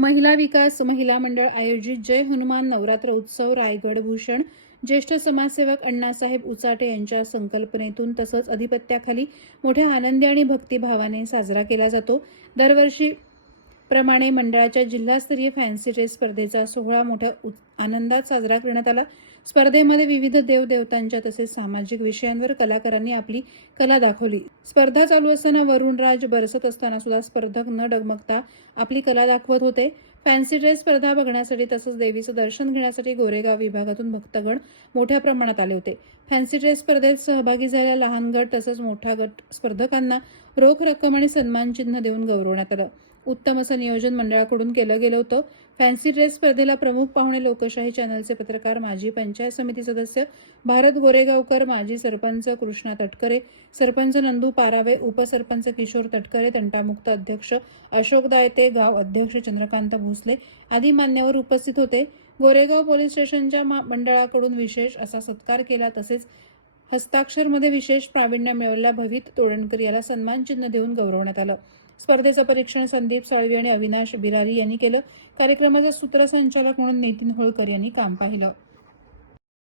महिला विकास महिला मंडळ आयोजित जय हनुमान नवरात्र उत्सव रायगड भूषण. ज्येष्ठ समाजसेवक अण्णासाहेब उचाटे यांच्या संकल्पनेतून तसंच अधिपत्याखाली मोठ्या आनंदी आणि भक्तिभावाने साजरा केला जातो. दरवर्षी प्रमाणे मंडळाच्या जिल्हास्तरीय फॅन्सी ड्रेस स्पर्धेचा सोहळा मोठ्या उ आनंदात साजरा करण्यात आला. स्पर्धेमध्ये विविध देवदेवतांच्या तसेच सामाजिक विषयांवर कलाकारांनी आपली कला दाखवली. स्पर्धा चालू असताना वरुणराज बरसत असताना सुद्धा स्पर्धक न डगमगता आपली कला दाखवत होते. फॅन्सी ड्रेस स्पर्धा बघण्यासाठी तसंच देवीचं दर्शन घेण्यासाठी गोरेगाव विभागातून भक्तगण मोठ्या प्रमाणात आले होते. फॅन्सी ड्रेस स्पर्धेत सहभागी झालेल्या लहान गट तसंच मोठा गट स्पर्धकांना रोख रक्कम आणि सन्मान चिन्ह देऊन गौरवण्यात आलं. उत्तम असं नियोजन मंडळाकडून केलं गेलं होतं. फॅन्सी ड्रेस स्पर्धेला प्रमुख पाहुणे लोकशाही चॅनलचे पत्रकार माजी पंचायत समिती सदस्य भारत गोरेगावकर माजी सरपंच कृष्णा तटकरे सरपंच नंदू पारावे उपसरपंच किशोर तटकरे तंटामुक्त अध्यक्ष अशोक दायते गाव अध्यक्ष चंद्रकांत भोसले आदी मान्यवर उपस्थित होते. गोरेगाव पोलीस स्टेशनच्या मंडळाकडून विशेष असा सत्कार केला. तसेच हस्ताक्षरमध्ये विशेष प्रावीण्य मिळवलेल्या भवित तोडणकर याला सन्मान चिन्ह देऊन गौरवण्यात आलं. स्पर्धेचं परीक्षण संदीप साळवी आणि अविनाश बिरारी यांनी केलं. कार्यक्रमाचा सूत्रसंचालक म्हणून नितीन होळकर यांनी काम पाहिलं.